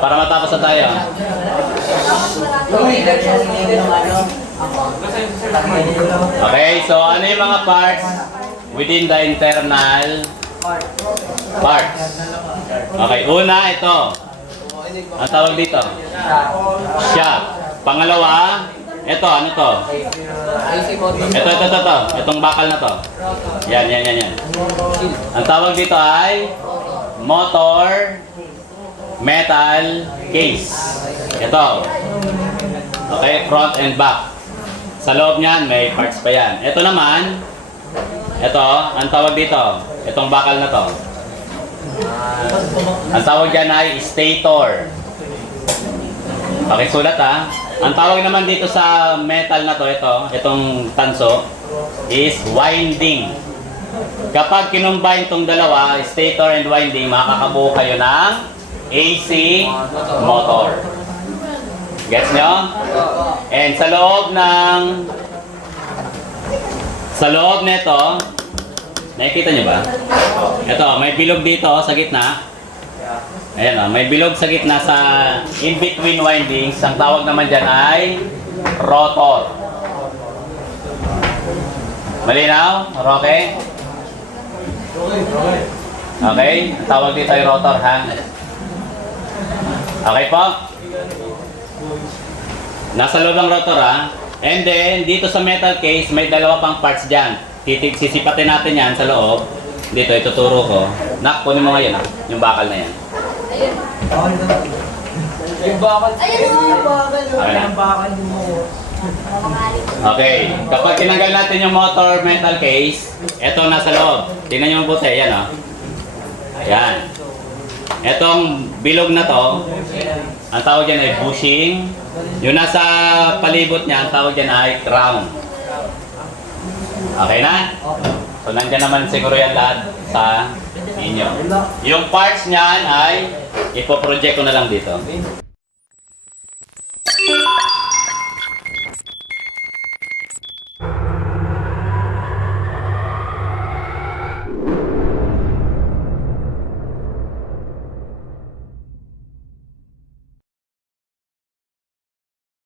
Para matapos na tayo. Okay, so ano yung mga parts within the internal parts? Okay, una ito. Ang tawag dito? Shaft. Pangalawa, ito, ano to? Ito. Itong bakal na to. Yan. Ang tawag dito ay motor metal case. Ito. Okay, front and back. Sa loob niyan, may parts pa yan. Ito naman, ito, ang tawag dito, itong bakal na to. Ang tawag dyan ay stator. Pakisulat ha. Ang tawag naman dito sa metal na to, itong tanso, is winding. Kapag kinumbine itong dalawa, stator and winding, makakabuo kayo ng AC motor. Gets nyo? And sa loob nito, nakikita nyo ba? Ito, may bilog dito sa gitna. Ayan o, may bilog sa gitna sa in-between windings. Ang tawag naman dyan ay rotor. Malinaw? Okay? Okay? Ang tawag dito ay rotor ha? Okay po? Nasa loob ng rotor ha? And then, dito sa metal case, may dalawa pang parts dyan. Sisipatin natin yan sa loob. Dito, ituturo ko. Nak, kunin mo ngayon ha? Yung bakal na yan. Yung bakal. Ayan. Bakal mo. Okay, kapag tinanggal natin yung motor metal case, eto nasa loob. Tingnan nyo mabuti, yan o. Ayan. Etong bilog na to, ang tawag dyan ay bushing. Yung nasa palibot niya, ang tawag dyan ay crown. Okay na? So nandiyan naman siguro yan lahat sa inyo. Yung parts niyan ay ipoproject ko na lang dito.